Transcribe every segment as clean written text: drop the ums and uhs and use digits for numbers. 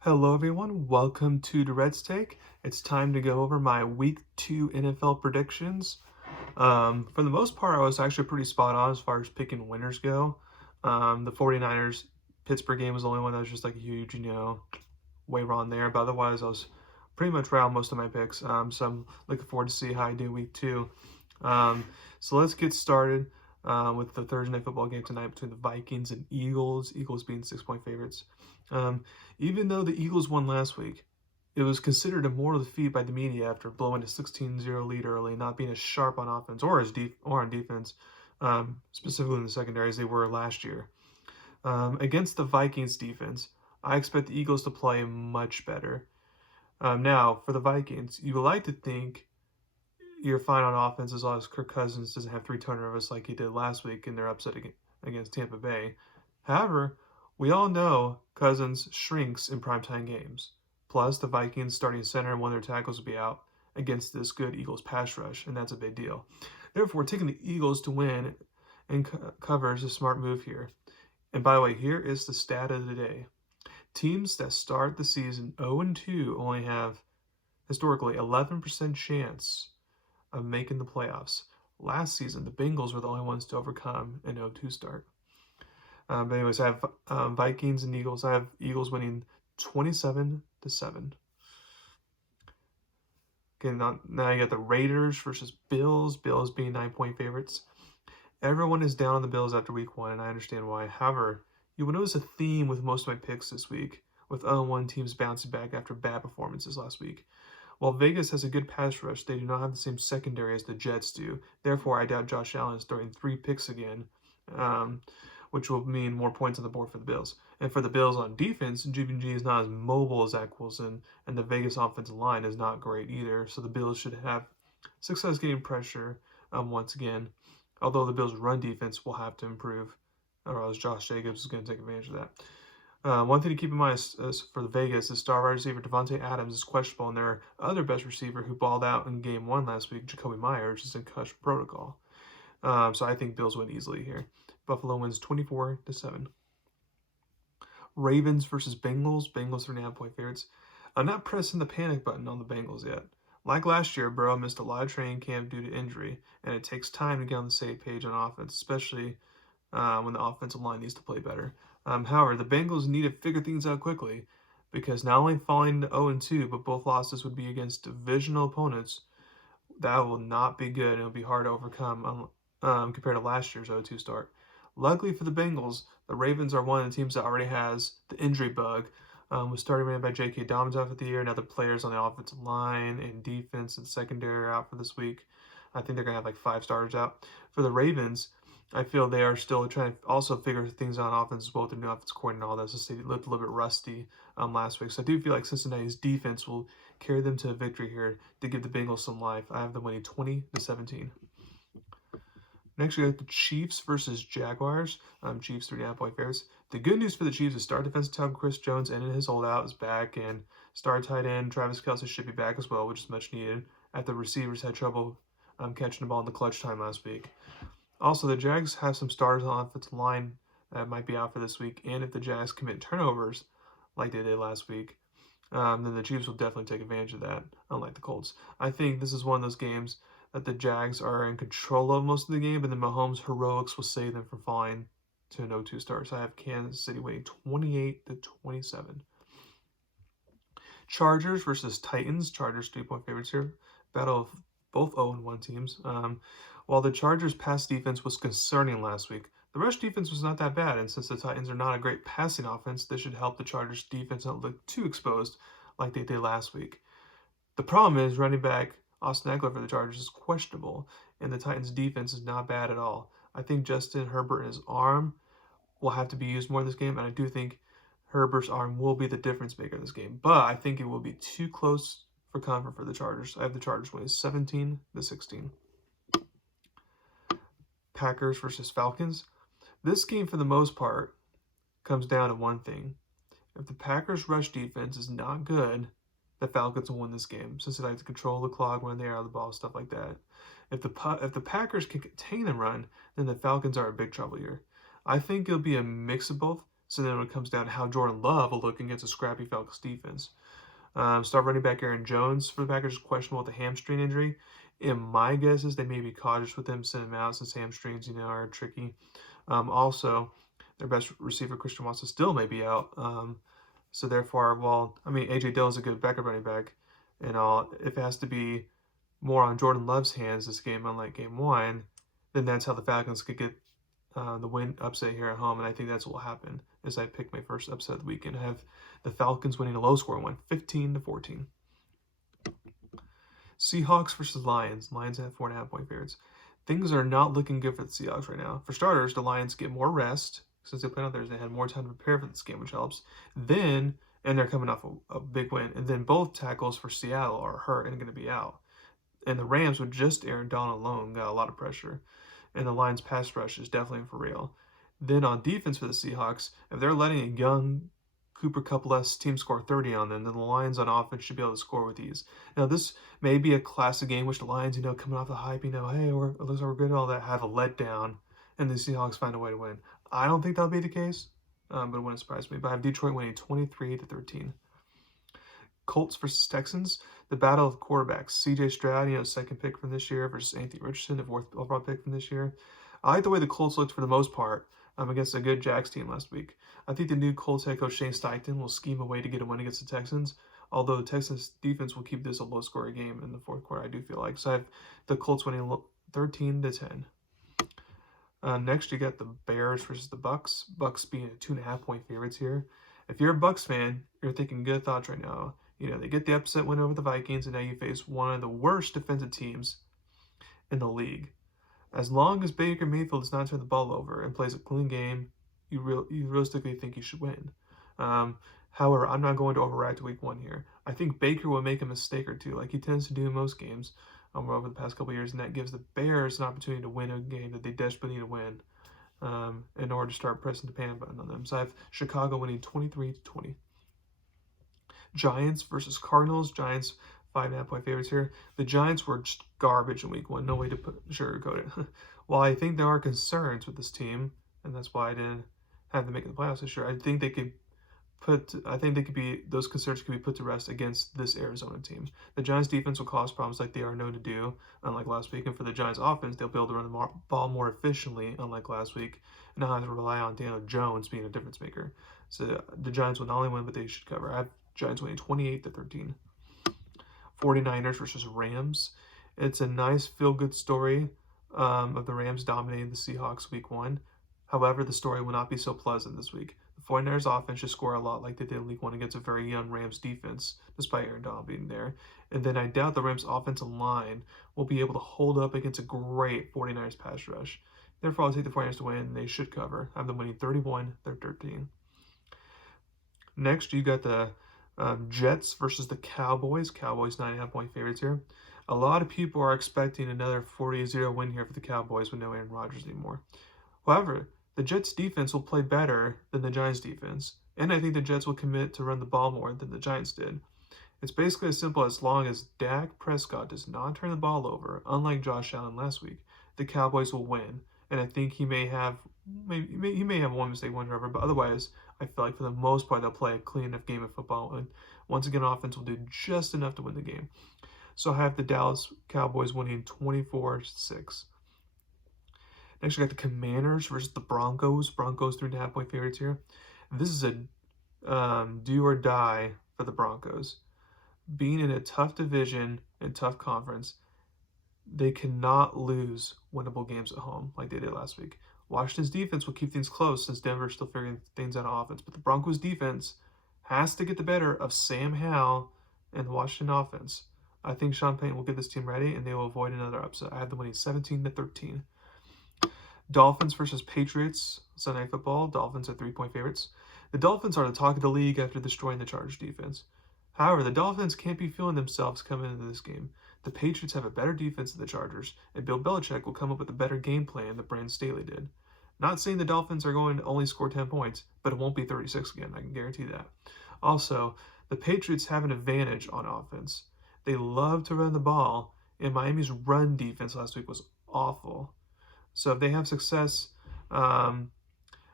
Hello everyone, welcome to Durrett's Take. It's time to go over my Week 2 NFL predictions. For the most part, I was actually pretty spot on as far as picking winners go. The 49ers Pittsburgh game was the only one that was just like a huge, way wrong there. But otherwise, I was pretty much right on most of my picks. So I'm looking forward to see how I do Week 2. So let's get started with the Thursday Night Football game tonight between the Vikings and Eagles. Eagles being 6-point favorites. Um, Even though the Eagles won last week, it was considered a moral defeat by the media after blowing a 16-0 lead early, not being as sharp on offense or on defense, specifically in the secondary as they were last year. Against the Vikings defense, I expect the Eagles to play much better. Now, for the Vikings, you would like to think you're fine on offense as long as Kirk Cousins doesn't have 3 turnovers like he did last week in their upset against Tampa Bay. However, we all know Cousins shrinks in primetime games. Plus, the Vikings starting center and one of their tackles will be out against this good Eagles pass rush, and that's a big deal. Therefore, taking the Eagles to win and cover is a smart move here. And by the way, here is the stat of the day. Teams that start the season 0-2 only have historically 11% chance of making the playoffs. Last season, the Bengals were the only ones to overcome an 0-2 start. But anyways, I have Vikings and Eagles. I have Eagles winning 27-7. Okay, now you got the Raiders versus Bills. Bills being 9-point favorites. Everyone is down on the Bills after week 1, and I understand why. However, you will notice a theme with most of my picks this week, with 0-1 teams bouncing back after bad performances last week. While Vegas has a good pass rush, they do not have the same secondary as the Jets do. Therefore, I doubt Josh Allen is throwing 3 picks again, which will mean more points on the board for the Bills. And for the Bills on defense, G is not as mobile as Zach Wilson, and the Vegas offensive line is not great either. So the Bills should have success getting pressure once again. Although the Bills' run defense will have to improve, or else Josh Jacobs is going to take advantage of that. One thing to keep in mind is for the Vegas, the star wide receiver Devontae Adams is questionable, and their other best receiver who balled out in Game 1 last week, Jacoby Myers, is in concussion protocol. So I think Bills win easily here. Buffalo wins 24-7. Ravens versus Bengals. Bengals 3.5-point favorites. I'm not pressing the panic button on the Bengals yet. Like last year, Burrow missed a lot of training camp due to injury, and it takes time to get on the same page on offense, especially when the offensive line needs to play better. However, the Bengals need to figure things out quickly because not only falling to 0-2, but both losses would be against divisional opponents. That will not be good, and it'll be hard to overcome compared to last year's 0-2 start. Luckily for the Bengals, the Ravens are one of the teams that already has the injury bug. Was starting ran by J.K. Dobbins after the year, and other players on the offensive line and defense and secondary are out for this week. I think they're going to have like 5 starters out. For the Ravens, I feel they are still trying to also figure things out on offense as well with their new offense coordinator and all that. So they looked a little bit rusty last week. So I do feel like Cincinnati's defense will carry them to a victory here to give the Bengals some life. I have them winning 20-17. Next, we got the Chiefs versus Jaguars. Chiefs 3.5-point favorites. The good news for the Chiefs is star defensive tackle Chris Jones ended his holdout, is back, and star tight end Travis Kelce should be back as well, which is much needed after the receivers had trouble catching the ball in the clutch time last week. Also, the Jags have some starters on the offensive line that might be out for this week, and if the Jags commit turnovers like they did last week, then the Chiefs will definitely take advantage of that, unlike the Colts. I think this is one of those games that the Jags are in control of most of the game, but then Mahomes' heroics will save them from falling to an 0-2 start. So I have Kansas City winning 28-27. Chargers versus Titans. Chargers 3-point favorites here. Battle of both 0-1 teams. While the Chargers' pass defense was concerning last week, the rush defense was not that bad, and since the Titans are not a great passing offense, this should help the Chargers' defense not look too exposed like they did last week. The problem is running back Austin Eckler for the Chargers is questionable, and the Titans' defense is not bad at all. I think Justin Herbert and his arm will have to be used more in this game, and I do think Herbert's arm will be the difference maker in this game, but I think it will be too close for comfort for the Chargers. I have the Chargers winning 17-16. Packers versus Falcons. This game, for the most part, comes down to one thing. If the Packers' rush defense is not good, the Falcons will win this game, since they like to control the clock when they're out of the ball, stuff like that. If the Packers can contain the run, then the Falcons are in big trouble here. I think it'll be a mix of both. So then it comes down to how Jordan Love will look against a scrappy Falcons defense. Star running back Aaron Jones for the Packers is questionable with a hamstring injury. And my guess is they may be cautious with him, send him out since hamstrings, are tricky. Also, their best receiver Christian Watson still may be out. So therefore, AJ Dillon's a good backup running back, and all. If it has to be more on Jordan Love's hands this game, unlike Game 1, then that's how the Falcons could get the win upset here at home, and I think that's what will happen. As I pick my first upset of the weekend, I have the Falcons winning a low-scoring one, 15-14. Seahawks versus Lions. Lions have 4.5-point favorites. Things are not looking good for the Seahawks right now. For starters, the Lions get more rest since they played on Thursday. They had more time to prepare for this game, which helps. And they're coming off a big win. And then both tackles for Seattle are hurt and going to be out. And the Rams, with just Aaron Donald alone, got a lot of pressure. And the Lions' pass rush is definitely for real. Then on defense for the Seahawks, if they're letting a young Cooper Kupp-less team score 30 on them, then the Lions on offense should be able to score with ease. Now, this may be a classic game which the Lions, coming off the hype, hey, it looks like we're good and all that, have a letdown, and the Seahawks find a way to win. I don't think that'll be the case, but it wouldn't surprise me. But I have Detroit winning 23-13. Colts versus Texans, the battle of quarterbacks. C.J. Stroud, second pick from this year, versus Anthony Richardson, the fourth overall pick from this year. I like the way the Colts looked for the most part against a good Jags team last week. I think the new Colts head coach Shane Steichen will scheme a way to get a win against the Texans, although the Texans defense will keep this a low-scoring game in the fourth quarter, I do feel like. So I have the Colts winning 13-10. Next, you got the Bears versus the Bucks. Bucks being a 2.5-point favorites here. If you're a Bucks fan, you're thinking good thoughts right now. They get the upset win over the Vikings, and now you face one of the worst defensive teams in the league. As long as Baker Mayfield does not turn the ball over and plays a clean game, you realistically think you should win. However, I'm not going to overreact to week 1 here. I think Baker will make a mistake or two, like he tends to do in most games over the past couple of years, and that gives the Bears an opportunity to win a game that they desperately need to win in order to start pressing the panic button on them. So I have Chicago winning 23-20. Giants versus Cardinals. Giants 5.5-point favorites here. The Giants were just garbage in week 1. No way to sugarcoat it. While I think there are concerns with this team, and that's why I didn't have them make the playoffs this year, I think those concerns could be put to rest against this Arizona team. The Giants defense will cause problems like they are known to do, unlike last week. And for the Giants offense, they'll be able to run the ball more efficiently, unlike last week, and not have to rely on Daniel Jones being a difference maker. So the Giants will not only win, but they should cover. I have Giants winning 28-13. 49ers versus Rams. It's a nice feel-good story of the Rams dominating the Seahawks week 1. However, the story will not be so pleasant this week. The 49ers offense should score a lot like they did in week 1 against a very young Rams defense, despite Aaron Donald being there. And then I doubt the Rams offensive line will be able to hold up against a great 49ers pass rush. Therefore, I'll take the 49ers to win, and they should cover. I have them winning 31-13. Next, you got the Jets versus the Cowboys. Cowboys 9.5-point favorites here. A lot of people are expecting another 40-0 win here for the Cowboys with no Aaron Rodgers anymore. However, the Jets defense will play better than the Giants defense, and I think the Jets will commit to run the ball more than the Giants did. It's basically as simple as long as Dak Prescott does not turn the ball over, unlike Josh Allen last week, the Cowboys will win. And I think he may have one mistake, one driver, but otherwise, I feel like for the most part, they'll play a clean enough game of football. And once again, offense will do just enough to win the game. So I have the Dallas Cowboys winning 24-6. Next, we got the Commanders versus the Broncos. Broncos 3.5-point favorites here. This is a do or die for the Broncos. Being in a tough division and tough conference, they cannot lose winnable games at home like they did last week. Washington's defense will keep things close since Denver's still figuring things out on offense. But the Broncos defense has to get the better of Sam Howell and the Washington offense. I think Sean Payton will get this team ready, and they will avoid another upset. I have them winning 17-13. Dolphins versus Patriots, Sunday Night Football. Dolphins are 3-point favorites. The Dolphins are the talk of the league after destroying the Chargers defense. However, the Dolphins can't be feeling themselves coming into this game. The Patriots have a better defense than the Chargers, and Bill Belichick will come up with a better game plan than Brandon Staley did. Not saying the Dolphins are going to only score 10 points, but it won't be 36 again, I can guarantee that. Also, the Patriots have an advantage on offense. They love to run the ball, and Miami's run defense last week was awful. So if they have success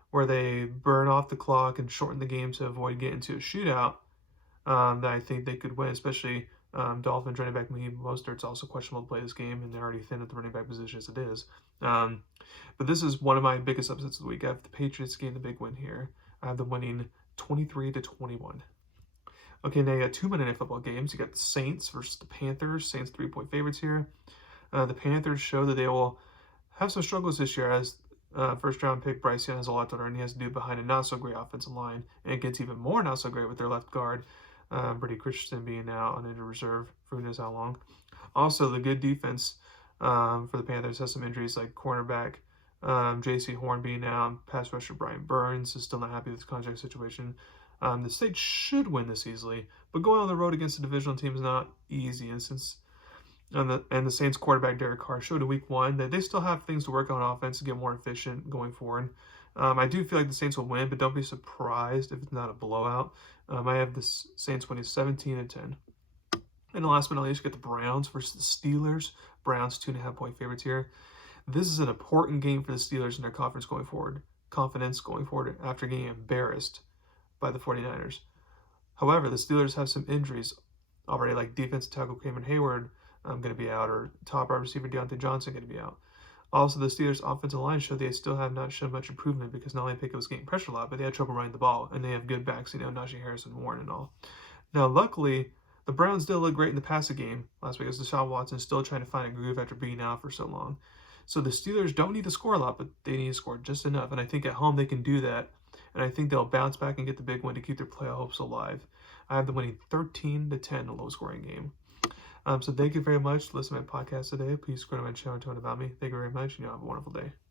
where they burn off the clock and shorten the game to avoid getting to a shootout, that I think they could win, especially Dolphins running back Mahim Mostert's also questionable to play this game, and they're already thin at the running back position as it is. But this is one of my biggest upsets of the week. I have the Patriots getting the big win here. I have them winning 23-21. Okay, now you got 2 Monday Night Football games. You got the Saints versus the Panthers. Saints 3-point favorites here. The Panthers show that they will have some struggles this year as first-round pick Bryce Young has a lot to learn. He has to do behind a not-so-great offensive line, and it gets even more not-so-great with their left guard, Brady Christensen, being out on injured reserve for who knows how long. Also, the good defense for the Panthers has some injuries like cornerback J.C. Horn being out, pass rusher Brian Burns is still not happy with his contract situation. The Saints should win this easily, but going on the road against a divisional team is not easy. And the Saints quarterback Derek Carr showed in Week 1 that they still have things to work on offense to get more efficient going forward. I do feel like the Saints will win, but don't be surprised if it's not a blowout. I have the Saints winning 17-10. And last but not least, you get the Browns versus the Steelers. Browns 2.5-point favorites here. This is an important game for the Steelers in their confidence going forward after getting embarrassed by the 49ers. However, the Steelers have some injuries already, like defensive tackle Cameron Hayward going to be out, or top wide receiver Deontay Johnson going to be out. Also, the Steelers' offensive line showed they still have not shown much improvement because not only Pickett was getting pressure a lot, but they had trouble running the ball, and they have good backs, Najee Harris and Warren and all. Now, luckily, the Browns did look great in the passing game last week as Deshaun Watson is still trying to find a groove after being out for so long. So the Steelers don't need to score a lot, but they need to score just enough, and I think at home they can do that, and I think they'll bounce back and get the big win to keep their playoff hopes alive. I have them winning 13-10, a low-scoring game. So thank you very much for listening to my podcast today. Please subscribe to my channel and tell me about me. Thank you very much, and you have a wonderful day.